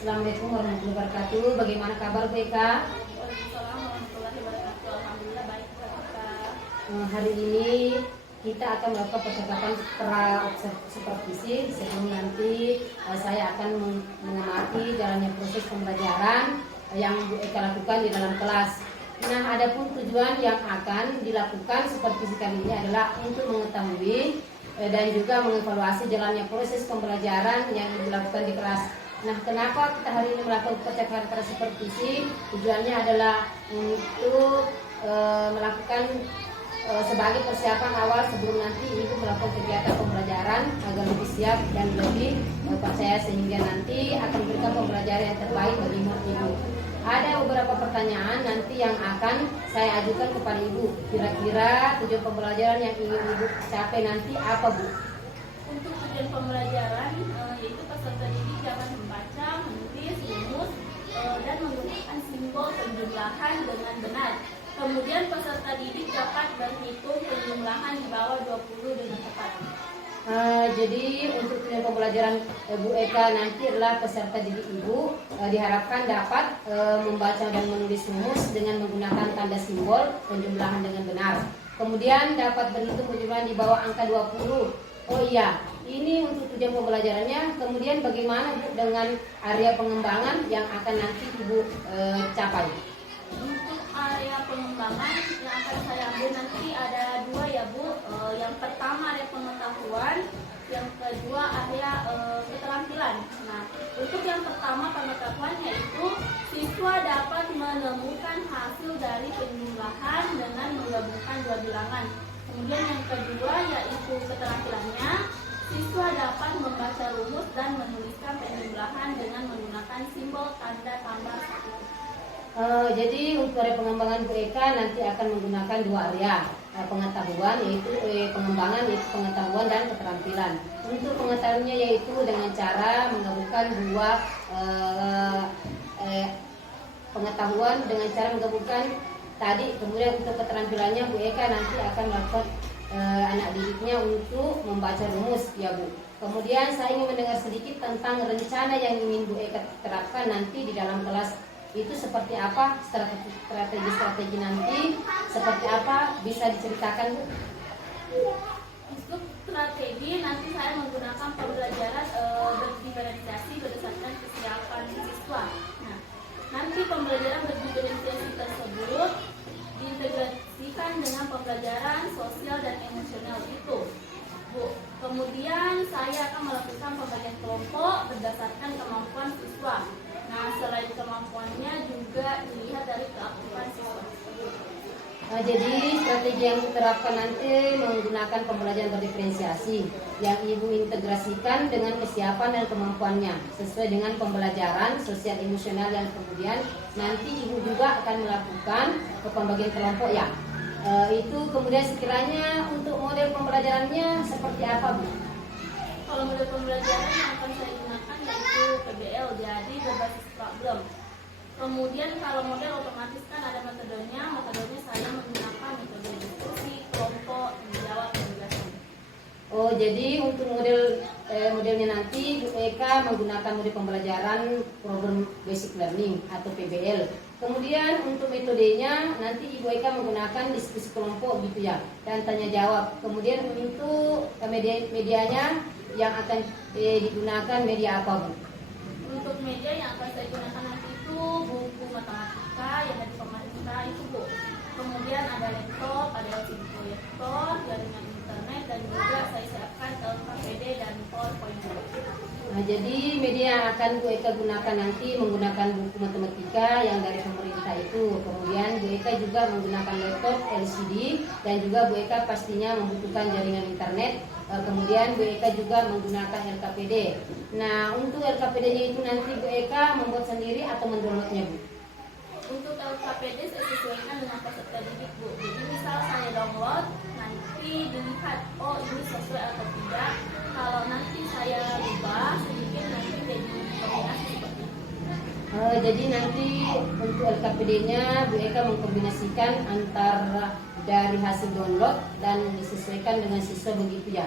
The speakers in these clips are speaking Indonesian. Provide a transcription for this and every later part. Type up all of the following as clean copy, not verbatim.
Assalamualaikum warahmatullahi wabarakatuh. Bagaimana kabar Bu Eka? Waalaikumsalam warahmatullahi wabarakatuh. Alhamdulillah baik Kak. Hari ini kita akan melakukan percakapan supervisi sebelum nanti saya akan mengamati jalannya proses pembelajaran yang Bu Eka lakukan di dalam kelas. Nah, adapun tujuan yang akan dilakukan supervisi kali ini adalah untuk mengetahui dan juga mengevaluasi jalannya proses pembelajaran yang dilakukan di kelas. Nah, kenapa kita hari ini melakukan percakapan supervisi? Tujuannya adalah untuk melakukan sebagai persiapan awal sebelum nanti ibu melakukan kegiatan pembelajaran agar lebih siap dan lebih percaya sehingga nanti akan memberikan pembelajaran yang terbaik bagi murid ibu. Ada beberapa pertanyaan nanti yang akan saya ajukan kepada ibu. Kira-kira tujuan pembelajaran yang ingin ibu capai nanti apa, Bu? Untuk tujuan pembelajaran yaitu peserta didik dapat membaca, menulis, rumus, dan menggunakan simbol penjumlahan dengan benar. Kemudian peserta didik dapat berhitung penjumlahan di bawah 20 dengan tepat. Jadi untuk tujuan pembelajaran Bu Eka nanti adalah peserta didik ibu diharapkan dapat membaca dan menulis rumus dengan menggunakan tanda simbol penjumlahan dengan benar. Kemudian dapat berhitung penjumlahan di bawah angka 20. Oh iya, ini untuk tujuan pembelajarannya. Kemudian bagaimana Bu dengan area pengembangan yang akan nanti ibu capai? Untuk area pengembangan yang akan saya ambil nanti ada dua ya Bu. Yang pertama area pengetahuan, yang kedua area keterampilan. Nah, untuk yang pertama pengetahuan yaitu siswa dapat menemukan hasil dari penjumlahan dengan menggabungkan dua bilangan. Kemudian yang kedua yaitu keterampilannya, siswa dapat membaca rumus dan menuliskan penjumlahan dengan menggunakan simbol tanda tambah satu. Jadi untuk area pengembangan Bu Eka nanti akan menggunakan dua area pengetahuan yaitu pengembangan yaitu pengetahuan dan keterampilan. Untuk pengetahuannya yaitu dengan cara menggabungkan dua pengetahuan dengan cara menggabungkan tadi. Kemudian untuk keterampilannya Bu Eka nanti akan melakukan anak didiknya untuk membaca rumus ya Bu. Kemudian saya ingin mendengar sedikit tentang rencana yang ingin Bu Eka terapkan nanti di dalam kelas. Itu seperti apa strategi nanti seperti apa bisa diceritakan Bu? Untuk strategi nanti saya menggunakan pembelajaran berdiferensiasi berdasarkan kesiapan siswa. Nah, nanti pembelajaran berdiferensiasi tersebut diintegrasikan dengan pembelajaran sosial dan emosional itu, Bu. Kemudian saya akan melakukan pembagian kelompok berdasarkan kemampuan siswa. Nah, selain kemampuannya juga dilihat dari keaktifan siswa. Jadi strategi yang diterapkan nanti menggunakan pembelajaran berdiferensiasi yang ibu integrasikan dengan kesiapan dan kemampuannya sesuai dengan pembelajaran sosial emosional yang kemudian nanti ibu juga akan melakukan pembagian kelompok ya. Itu kemudian sekiranya untuk model pembelajarannya seperti apa Bu? Kalau model pembelajaran yang akan saya gunakan yaitu PBL, jadi berbasis problem. Kemudian kalau model otomatis kan ada metodenya saya menggunakan metode diskusi, kelompok, menjawab, penjelasan. Oh, jadi untuk modelnya nanti Bu Eka menggunakan model pembelajaran Problem Basic Learning atau PBL. Kemudian untuk metodenya nanti Ibu Eka menggunakan diskusi kelompok gitu ya dan tanya jawab. Kemudian untuk medianya yang akan digunakan media apa Bu? Untuk media yang akan saya gunakan nanti itu buku matematika yang dari pemerintah itu Bu. Kemudian ada laptop, ada LCD proyektor, jaringan internet dan juga saya siapkan LKPD dan PowerPoint. Nah, jadi media yang akan Bu Eka gunakan nanti menggunakan buku matematika yang dari pemerintah itu. Kemudian Bu Eka juga menggunakan laptop LCD dan juga Bu Eka pastinya membutuhkan jaringan internet. Kemudian Bu Eka juga menggunakan LKPD. Nah, untuk LKPD-nya itu nanti Bu Eka membuat sendiri atau mendownloadnya Bu? Untuk LKPD saya sesuaikan dengan peserta didik Bu. Jadi misal saya download, nanti dilihat oh ini sesuai atau tidak. Kalau nanti saya rubah sedikit nanti jadi kombinasi seperti itu. Jadi nanti untuk LKPD-nya Bu Eka mengkombinasikan antara dari hasil download dan disesuaikan dengan siswa begitu ya.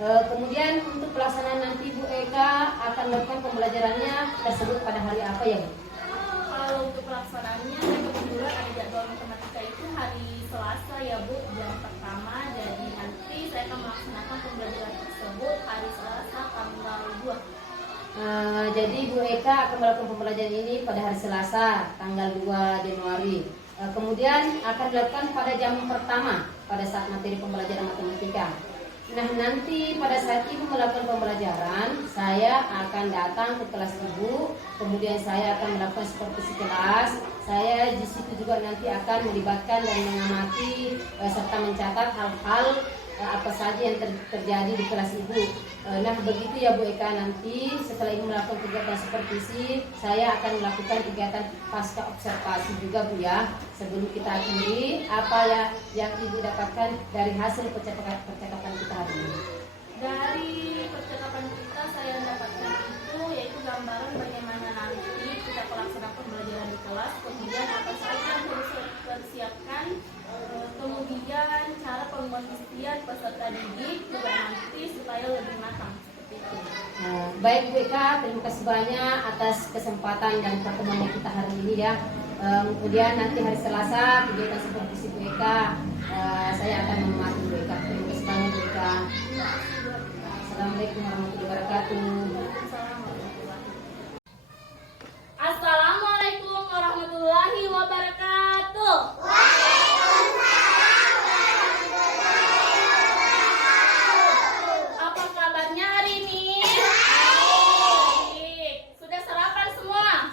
Kemudian untuk pelaksanaan nanti Bu Eka akan melakukan pembelajarannya tersebut pada hari apa ya Bu? Kalau untuk pelaksanaannya, saya kebetulan ada jadwal matematika itu hari Selasa ya Bu, jam pertama. Jadi nanti saya akan melaksanakan pembelajaran tersebut hari Selasa tanggal 2. Jadi Bu Eka akan melakukan pembelajaran ini pada hari Selasa tanggal 2 Januari. Kemudian akan dilakukan pada jam pertama pada saat materi pembelajaran matematika. Nah, nanti pada saat Ibu melakukan pembelajaran, saya akan datang ke kelas Ibu, kemudian saya akan melakukan supervisi kelas. Saya di situ juga nanti akan melibatkan dan mengamati serta mencatat hal-hal apa saja yang terjadi di kelas Ibu. Nah, begitu ya Bu Eka, nanti setelah Ibu melakukan kegiatan supervisi, saya akan melakukan kegiatan pasca observasi juga Bu ya. Sebelum kita akhiri, apa ya yang Ibu dapatkan dari hasil percakapan kita hari ini? Dari percakapan kita saya dapatkan itu yaitu gambaran bagaimana nanti kita pelaksanaan pembelajaran di kelas, kemudian apa saja yang harus dipersiapkan, kemudian cara pengkondisian peserta didik juga nanti supaya lebih matang seperti itu. Baik Bu Eka, terima kasih banyak atas kesempatan dan pertemuan kita hari ini ya. Kemudian nanti hari Selasa kegiatan supervisi Bu Eka, saya akan mengamati Bu Eka. Terima kasih banyak Bu Eka. Assalamualaikum warahmatullahi wabarakatuh. Assalamualaikum warahmatullahi wabarakatuh. Apa kabarnya hari ini? Baik. Sudah sarapan semua?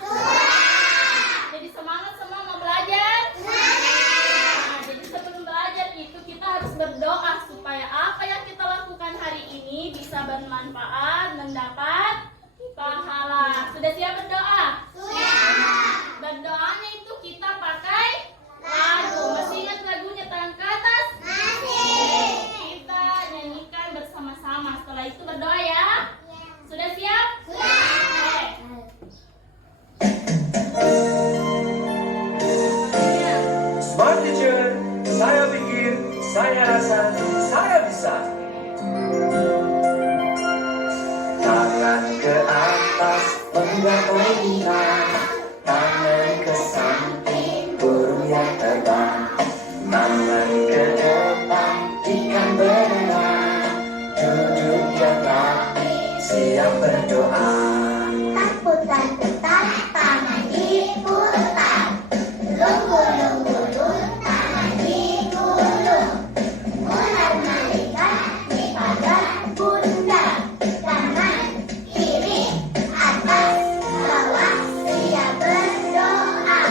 Jadi semangat semua mau belajar? Nah, jadi sebelum belajar itu kita harus berdoa supaya apa yang kita lakukan hari ini bisa bermanfaat, mendapat pahala. Sudah siap berdoa? Sudah. Berdoanya itu kita pakai lagu. Masih ingat lagunya tangan ke atas? Masih. Kita nyanyikan bersama-sama. Setelah itu berdoa ya. Sudah siap? Sudah. Smart teacher, saya pikir, saya rasa, saya bisa. Tangan ke atas, menggapai lihat. Tangan ke samping, burung yang terbang. Tangan ke depan, ikan berenang. Duduk yang rapi, siap berdoa. Tak putar, tangan diputar. Lunggu-lunggu-lung, tangan digulung. Ular malaikat di pagar bunda. Tangan kiri, atas, bawah, siap berdoa.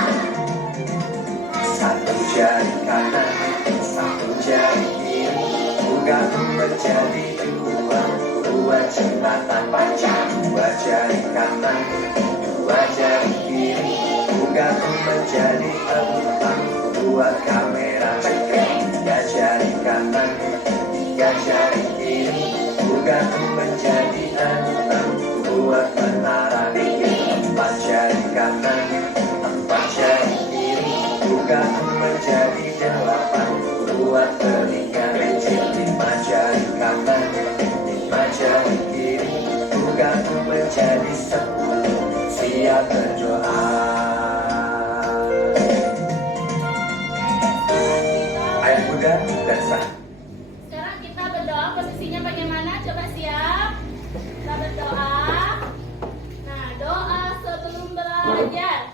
Satu jari kanan, satu jari kiri, bukan menjadi dua. Dua jembatan panjang, dua jari kanan, dua jari kiri, bukan menjadi empat. Dua kamera cekrek, tiga jari kanan, tiga jari kiri, bukan menjadi enam. Dua menara dikit, empat jari kanan, empat jari kiri, bukan menjadi delapan. Dua telinga kecil, lima jari kanan, lima jari kiri, bukan menjadi 10. Siap berdoa. Ayah muda dan sah. Sekarang kita berdoa, posisinya bagaimana? Coba siap. Kita berdoa. Nah, doa sebelum belajar.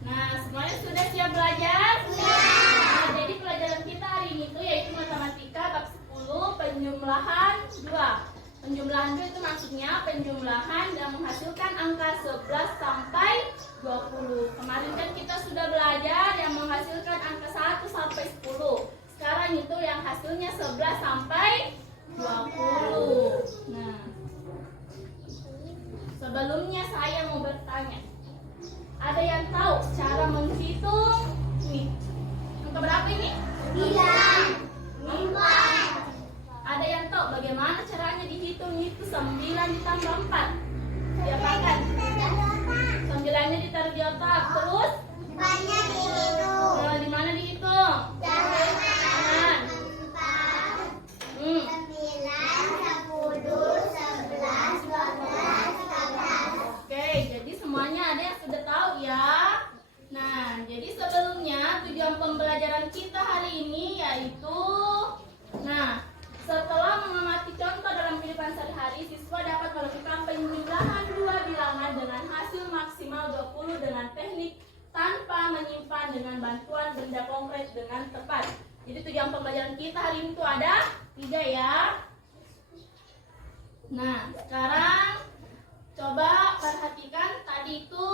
Nah, semuanya sudah siap belajar? Nah, jadi pelajaran kita hari ini itu yaitu matematika bab 10 penjumlahan 2. Penjumlahan 2 itu maksudnya penjumlahan dan menghasilkan angka 11 sampai 20. Kemarin kan kita sudah belajar yang menghasilkan angka 1 sampai 10. Sekarang itu yang hasilnya 11 sampai 20. Nah, sebelumnya saya mau bertanya. Ada yang tahu cara menghitung nih? Angka berapa ini? 9. Ada yang tahu bagaimana caranya dihitung itu 9 ditambah 4? Diapakan? 9-nya ditaruh di otak. Terus? Di mana dihitung? Jangan. Oke, jadi semuanya ada yang sudah tahu ya. Nah, jadi sebelumnya tujuan pembelajaran kita hari ini yaitu, nah, setelah mengamati contoh dalam kehidupan sehari-hari, siswa dapat melakukan penjumlahan dua bilangan dengan hasil maksimal 20 dengan teknik tanpa menyimpan dengan bantuan benda konkret dengan tepat. Jadi tujuan pembelajaran kita hari ini itu ada 3 ya. Nah, sekarang coba perhatikan tadi itu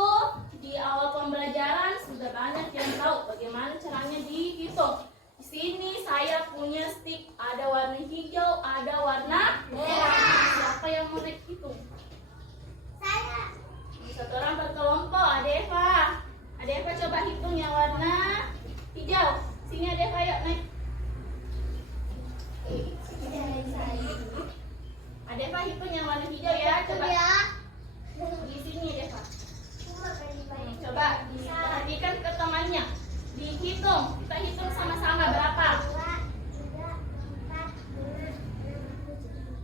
di awal pembelajaran sudah banyak yang tahu bagaimana caranya dihitung. Di sini saya punya stick, ada warna hijau, ada warna merah. Siapa yang mau hitung? Saya. Satu orang per kelompok. Ada Eva. Ada Eva coba hitung yang warna hijau. Sini ada Eva, yuk naik. Ada Eva hitung yang warna hijau ya. Coba. Di sini ada Eva. Coba diperhatikan ke temannya. Dihitung, kita hitung sama-sama berapa?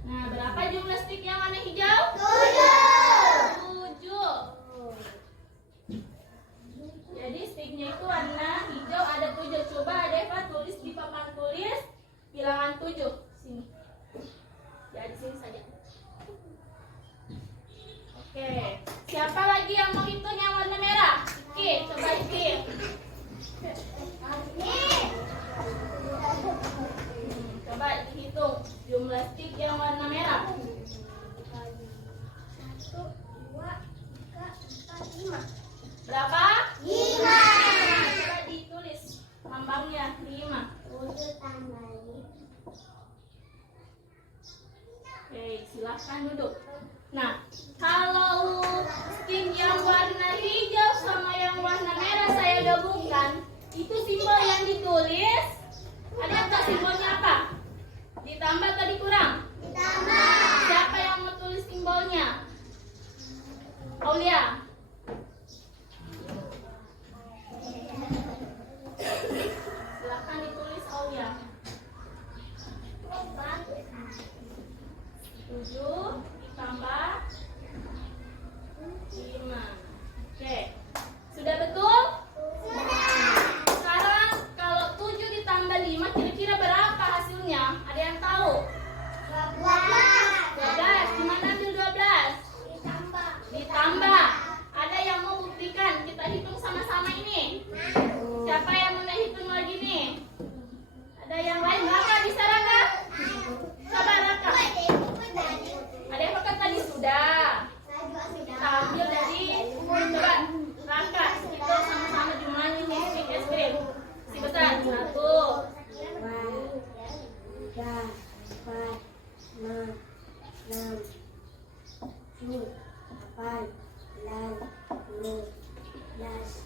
Nah, berapa jumlah stick yang warna hijau? 7. Jadi sticknya itu warna hijau ada 7. Coba ada Eva tulis di papan tulis bilangan 7. Sini. Ya, di sini saja. Oke. Siapa lagi yang mau hitung yang warna merah? Oke, coba hitung. Coba dihitung jumlah stick yang warna merah. 1, 2, 3, 4, 5. Berapa? 5. Coba ditulis lambangnya 5. 7 tambah 5. Oke, silahkan duduk. Nah, kalau stick yang warna hijau sama yang warna merah saya gabungkan, itu simbol yang ditulis. Ada yang tahu simbolnya apa? Ditambah atau dikurang? Ditambah. Siapa yang mau tulis simbolnya? Aulia. Silakan ditulis Aulia. 7 ditambah 5. Oke. Sudah betul? Sekarang kalau 7 ditambah 5 kira-kira berapa hasilnya? Ada yang tahu? 12. Gimana ambil 12? Ditambah. Ada yang mau buktikan? Kita hitung sama-sama ini. Siapa yang mau hitung lagi nih? Ada yang lain? Raka bisa Raka? Coba Raka. Ada yang makan tadi sudah. Kita ambil dari coba Raka. Kita sama-sama jumlahnya nih stick es krim. Si besar 1, 2, 3, 4, 5, 6, 7, 8, 9, 10, 11,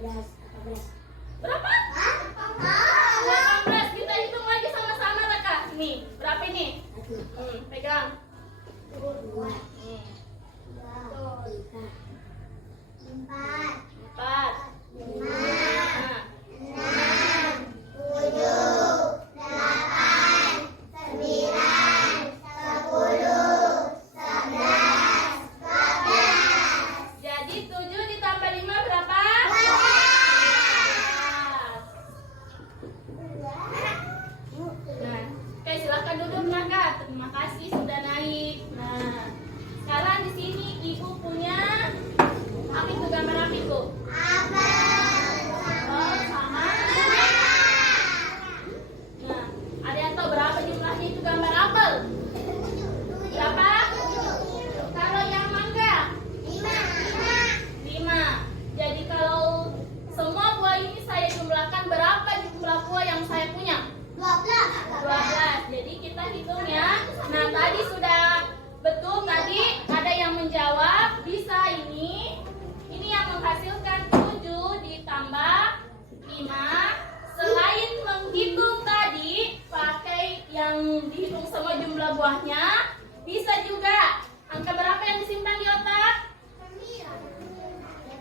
12, 14. berapa? 18. Kita hitung lagi sama-sama Raka. Nih, berapa ini? 1, Pegang. 2, 3, 4, 4, 5, 5, 6, 7, 8, 9, 10, 11, 12. jadi 7 ditambah 5 berapa? 12. Nah, oke silakan duduk Raka. Terima kasih sudah naik. Nah, sekarang di sini ibu punya apa itu gambar apa itu? Oh, sama. Nah, ada yang tahu berapa jumlahnya itu gambar apel? Berapa? Kalau yang mangga? 5. Nah, tadi sudah betul, tadi ada yang menjawab bisa ini. Ini yang menghasilkan 7 ditambah 5. Selain menghitung tadi pakai yang dihitung semua jumlah buahnya, bisa juga angka berapa yang disimpan di otak?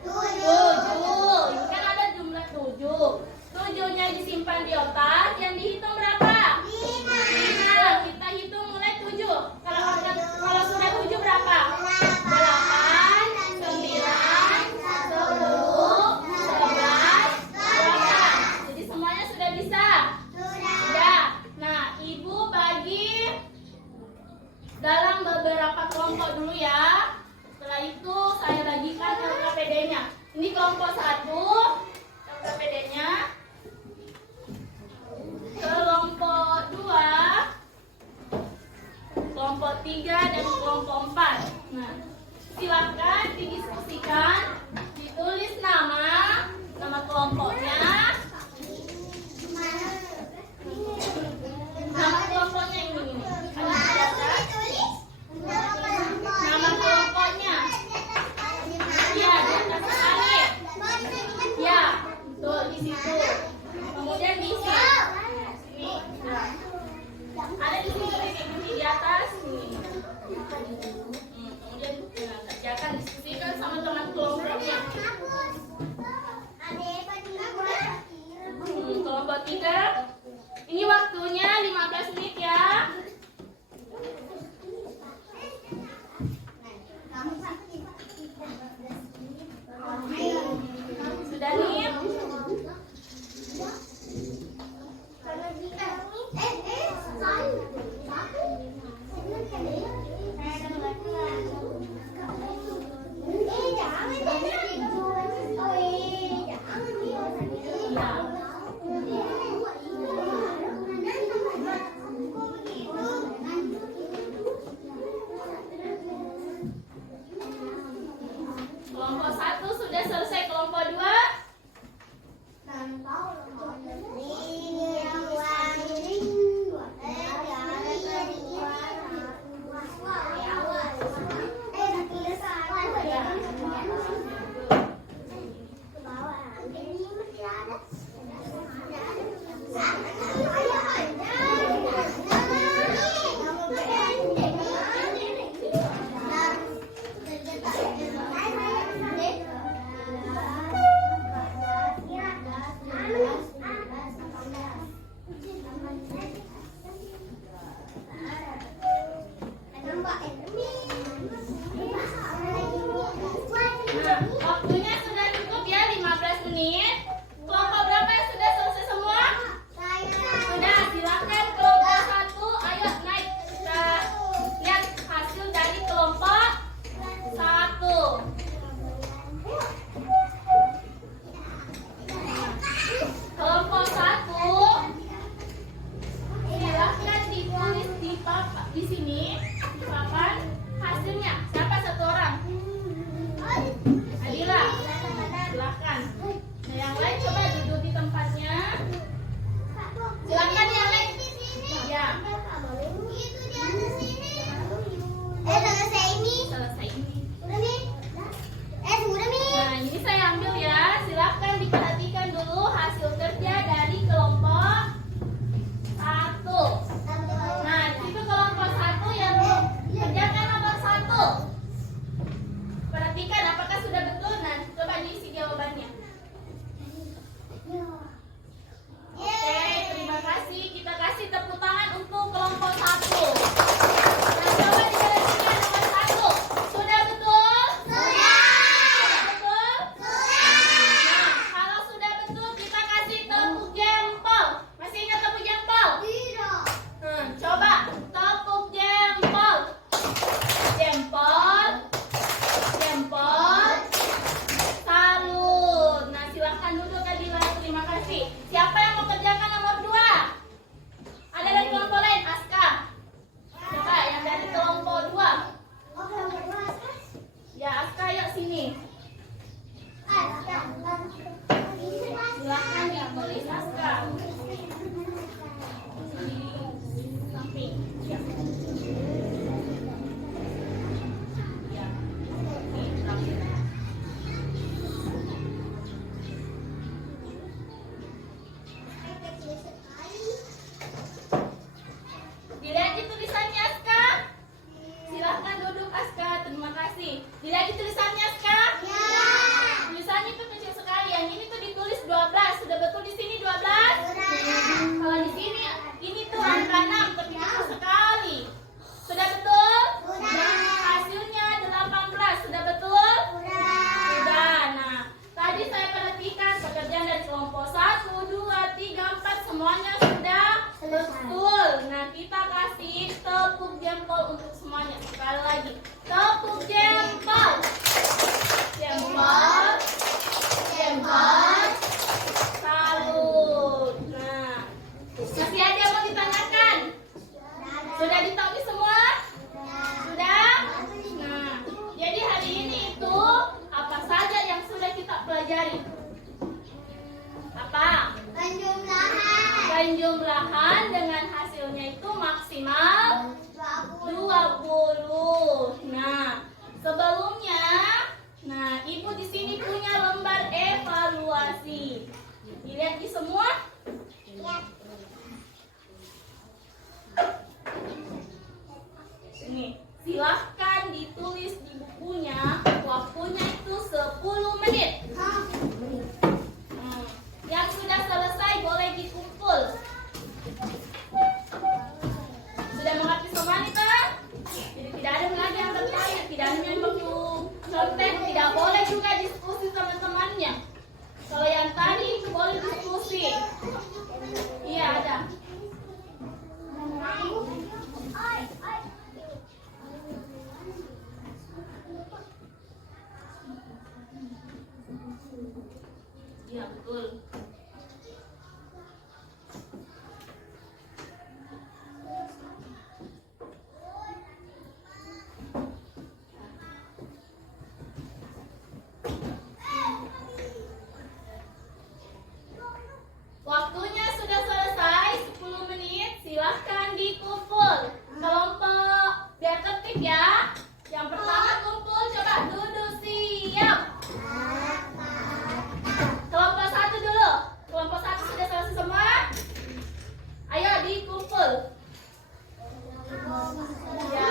7. Ini kan ada jumlah 7. 7-nya disimpan di otak, yang dihitung berapa? 5. Kita hitung mulai 7. Kalau sudah 7 berapa? 8, 9, 10, 11, 12. Jadi semuanya sudah bisa? Ya. Nah, Ibu bagi dalam beberapa kelompok dulu ya. Setelah itu saya bagikan LKPD-nya. Ini kelompok 1, LKPD-nya. Kelompok 2, kelompok 3, dan kelompok 4. Nah, silakan didiskusikan, ditulis nama kelompoknya. Nama kelompoknya ini. Ada dicatat. Nama kelompoknya. Ya, di atas sekali. Ya, betul di situ. Kemudian diisi. Sini. Nah. Ada di sini di atas. Sini. Kemudian kerjakan, diskusikan sama teman kelompoknya. Kelompok 3. Ini waktunya 15 menit ya. Sudah nih? Kelompok 1 sudah selesai. Kelompok 2. Nah, waktunya sudah cukup ya, 15 menit. Kelompok berapa yang sudah selesai semua? Sudah, silakan kelompok 1. Ayo naik, kita lihat hasil dari kelompok 1. Kelompok 1, silakan ditulis di sini, di papan. Dilihat tulisannya Aska. Silahkan duduk Aska. Terima kasih. Dilihat tulisannya Aska. Tulisannya itu kecil sekali. Yang ini tuh ditulis 12. Sudah betul di sini 12? Kalau di sini ini tuh angka 6 tapi kecil sekali. Sudah betul? Hasilnya 18. Sudah betul? Sudah. Nah, tadi saya perhatikan pekerjaan dari kelompok 1, 2, 3, 4 semuanya sudah betul. Nah, kita kasih tepuk jempol untuk semuanya. Sekali lagi. Tepuk jempol. Jempol. Jempol. Salut. Nah, masih ada yang mau ditanyakan? Sudah ditahu semua? Sudah? Nah, jadi hari ini itu apa saja yang sudah kita pelajari? Apa? Penjumlahan dengan hasilnya itu maksimal 20. Nah, sebelumnya, nah, Ibu di sini punya lembar evaluasi. Dilihat di semua? Ini, silahkan ditulis di bukunya. Waktunya itu 10 menit. Yang sudah selesai boleh dikumpul. Sudah mengerti semua nih kan? Jadi tidak ada lagi yang tertanya, tidak ada yang perlu contek, tidak boleh juga diskusi sama temannya. Kalau yang tadi boleh diskusi. Iya ada. Iya betul. Waktunya sudah selesai 10 menit. Silahkan dikumpul. Kelompok biar tertib ya. Yang pertama kumpul, coba duduk siap. Kelompok 1 dulu. Kelompok 1 sudah selesai semua? Ayo dikumpul. Ya.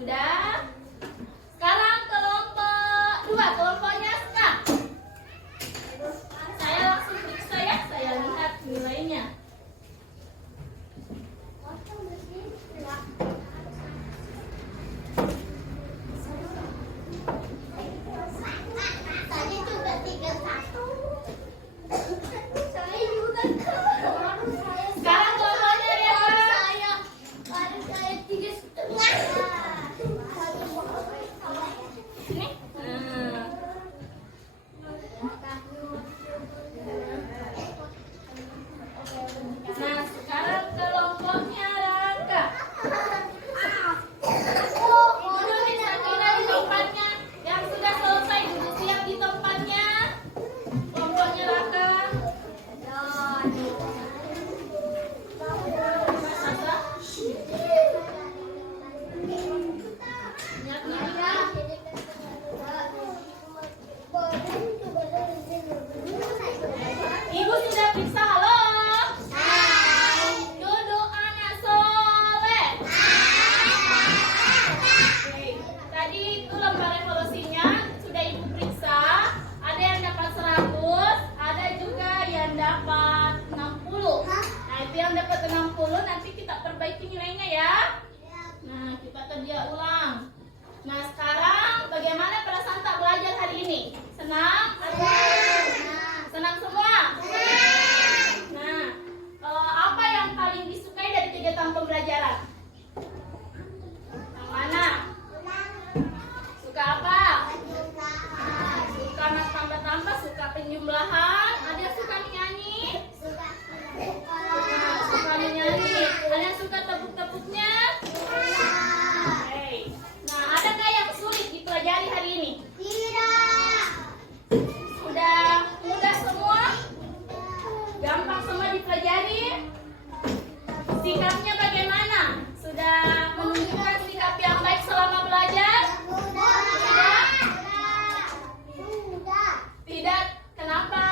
Sudah? Sekarang kelompok 2, kelompoknya Aska. Saya langsung periksa ya, saya lihat nilainya. Sekarang kelompoknya Reva. Sini. Nah, sekarang kelompoknya Rangga. Duduk di sana di tempatnya. Yang sudah selesai duduk siap di tempatnya. Kelompoknya Rangga. Mas Sasa. Ibu sudah periksa, halo. Duduk anak soleh. Oke. Tadi itu lembar evaluasinya sudah Ibu periksa. Ada yang dapat 100, ada juga yang dapat 60. Nah, itu yang dapat 60 nanti kita perbaiki nilainya ya. Nah, kita kerja ulang. Nah, sekarang bagaimana perasaan tak belajar hari ini? Senang? Senang semua? Nah, apa yang paling disukai dari kegiatan pembelajaran? Yang mana? Suka apa? Suka mas tambah-tambah, suka penjumlahan. Ada yang suka menyanyi? Nah, suka menyanyi. Ada yang suka tepuk-tepuknya? Hey. Nah, ada nggak yang sulit dipelajari hari ini? Sudah mudah semua? Gampang semua dipelajari? Sikapnya bagaimana? Sudah menunjukkan sikap yang baik selama belajar? Tidak? Tidak? Kenapa?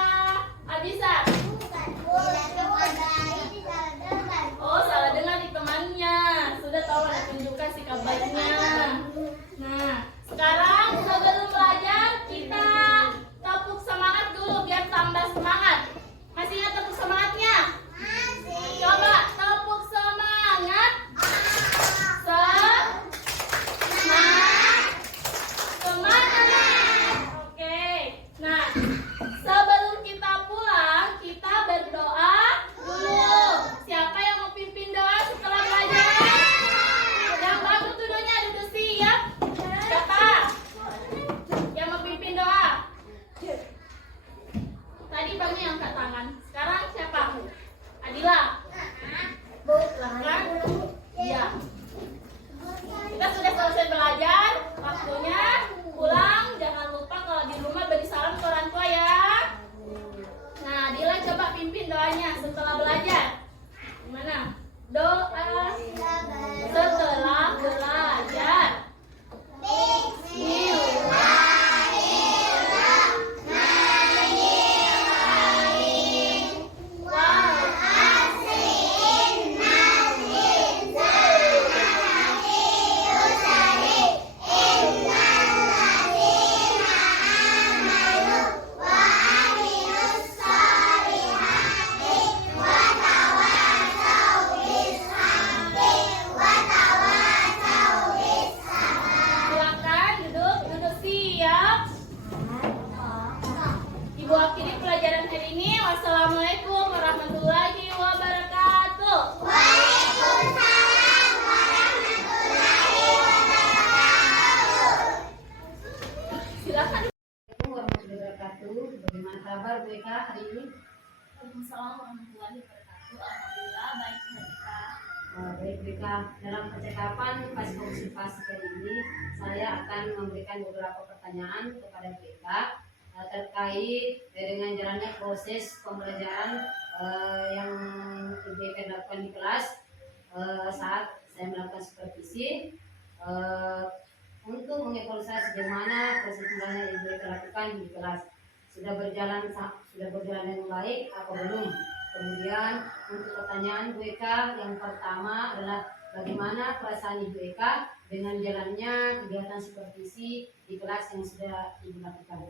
Assalamualaikum warahmatullahi wabarakatuh. Waalaikumsalam warahmatullahi wabarakatuh. Silakan. Assalamualaikum warahmatullahi wabarakatuh. Bagaimana kabar Bu Eka hari ini? Waalaikumsalam warahmatullahi wabarakatuh. Alhamdulillah baik kita. Baik Bu Eka, dalam percakapan pas konsultasi kali ini saya akan memberikan beberapa pertanyaan kepada Bu Eka terkait dengan jalannya proses pembelajaran yang Ibu Eka lakukan di kelas saat saya melakukan supervisi untuk mengevaluasi sejauh mana proses pembelajaran yang Ibu Eka lakukan di kelas sudah berjalan dengan baik atau belum. Kemudian untuk pertanyaan Bu Eka yang pertama adalah bagaimana perasaan Ibu Eka dengan jalannya kegiatan supervisi di kelas yang sudah Ibu lakukan?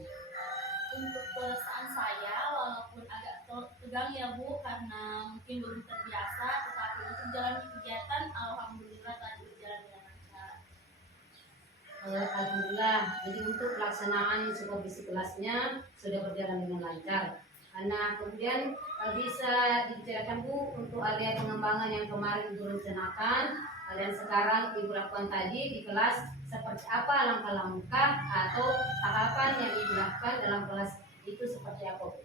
Untuk perasaan saya walaupun agak tegang ya Bu karena mungkin belum terbiasa, tetapi untuk jalan kegiatan alhamdulillah tadi berjalan dengan lancar. Alhamdulillah. Jadi untuk pelaksanaan supervisi kelasnya sudah berjalan dengan lancar. Nah, kemudian bisa dibicarakan Bu untuk area pengembangan yang kemarin Ibu rencanakan dan sekarang Ibu lakukan tadi di kelas, seperti apa langkah-langkah atau tahapan yang Ibu lakukan dalam kelas itu seperti apa Bu?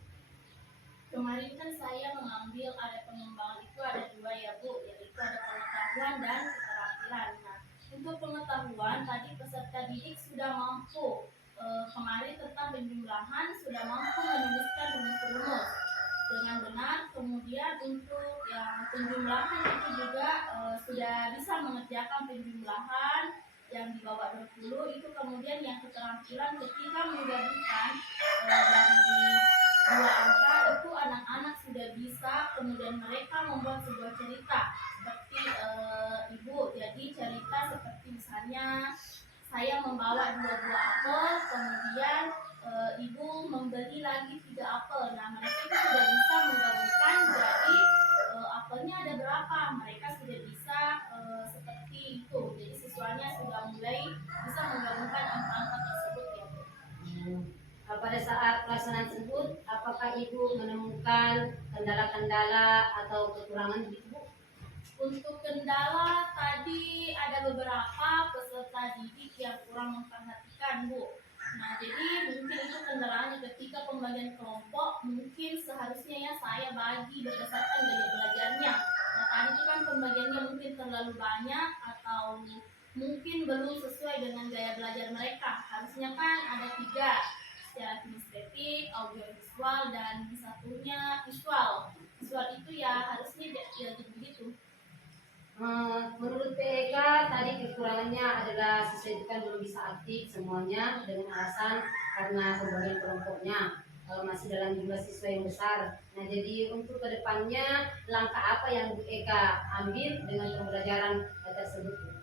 Kemarin kan saya mengambil area pengembangan itu ada dua ya Bu, yaitu ada pengetahuan dan keterampilan. Nah, untuk pengetahuan tadi peserta didik sudah mampu kemarin tentang penjumlahan sudah mampu menuliskan rumus-rumus dengan benar. Kemudian untuk yang penjumlahan itu juga sudah bisa mengerjakan penjumlahan yang di bawah 20 itu. Kemudian yang keterampilan ketika menggabungkan dari dua angka itu anak-anak sudah bisa. Kemudian mereka membuat sebuah cerita seperti Ibu, jadi cerita seperti misalnya saya membawa 2 buah apel, kemudian Ibu membeli lagi 3 apel. Nah, mereka itu sudah bisa menggabungkan jadi apelnya ada berapa. Mereka sudah bisa seperti itu. Jadi siswanya sudah mulai bisa menggabungkan angka-angka tersebut ya. Pada saat pelaksanaan tersebut, apakah Ibu menemukan kendala-kendala atau kekurangan di Ibu? Untuk kendala tadi ada beberapa peserta didik yang kurang memperhatikan Bu. Nah, jadi mungkin itu kendalanya ketika pembagian kelompok, mungkin seharusnya ya saya bagi berdasarkan gaya belajarnya. Nah, tadi itu kan pembagiannya mungkin terlalu banyak atau mungkin belum sesuai dengan gaya belajar mereka. Harusnya kan ada 3, secara kinestetik, audiovisual, dan satunya visual. Visual itu ya harusnya jadi begitu. Menurut PEK tadi kekurangannya adalah siswa itu kan belum bisa aktif semuanya dengan alasan karena pembagian kelompoknya masih dalam jumlah siswa yang besar. Nah, jadi untuk kedepannya langkah apa yang Bu Eka ambil dengan pembelajaran tersebut?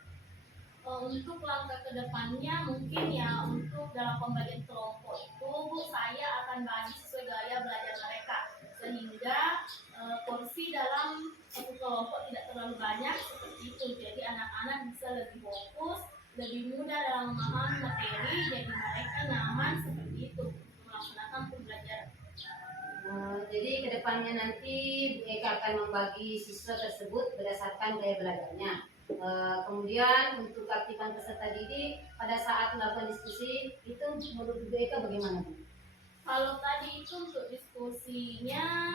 Untuk langkah kedepannya mungkin ya untuk dalam pembagian kelompok itu Bu, saya akan bagi sesuai gaya belajar mereka sehingga porsi dalam satu kelompok tidak terlalu banyak seperti itu. Jadi anak-anak bisa lebih fokus, lebih mudah dalam memahami materi, jadi mereka nyaman seperti itu untuk melaksanakan pembelajaran. Jadi kedepannya nanti Bu Eka akan membagi siswa tersebut berdasarkan gaya belajarnya. Kemudian untuk keaktifan peserta didik pada saat melakukan diskusi itu menurut Bu Eka bagaimana Bu? Kalau tadi itu untuk diskusinya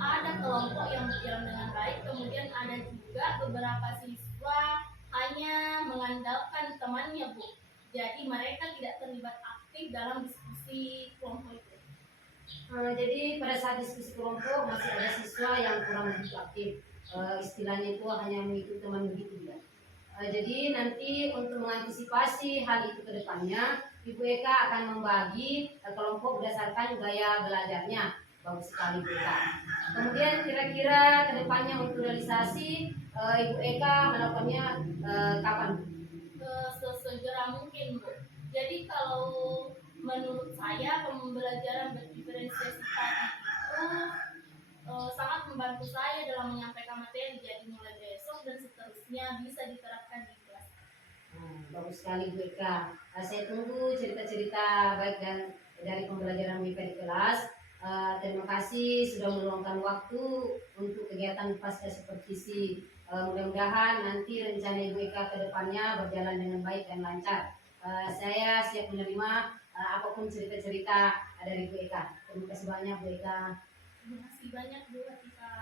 ada kelompok yang berjalan dengan baik, kemudian ada juga beberapa siswa hanya mengandalkan temannya Bu. Jadi mereka tidak terlibat aktif dalam diskusi kelompok itu. Jadi pada saat diskusi kelompok masih ada siswa yang kurang begitu aktif. Istilahnya itu hanya mengikuti teman begitu ya. Jadi nanti untuk mengantisipasi hal itu ke depannya, Ibu Eka akan membagi kelompok berdasarkan gaya belajarnya. Bagus sekali Bu Eka. Kemudian kira-kira ke depannya untuk realisasi Ibu Eka melakukannya kapan? Sesegera mungkin Bu. Jadi kalau menurut saya pembelajaran berdiferensiasi tadi itu sangat membantu saya dalam menyampaikan materi. Jadi mulai besok dan seterusnya bisa diterapkan di kelas. Bagus sekali Bu Eka. Saya tunggu cerita-cerita baik dan dari pembelajaran Bu Eka di kelas. Terima kasih sudah meluangkan waktu untuk kegiatan pasca supervisi. Mudah-mudahan nanti rencana Ibu Eka ke depannya berjalan dengan baik dan lancar. Saya siap menerima apapun cerita-cerita dari Bu Eka. Terima kasih banyak Bu Eka. Terima kasih banyak Bu Atika.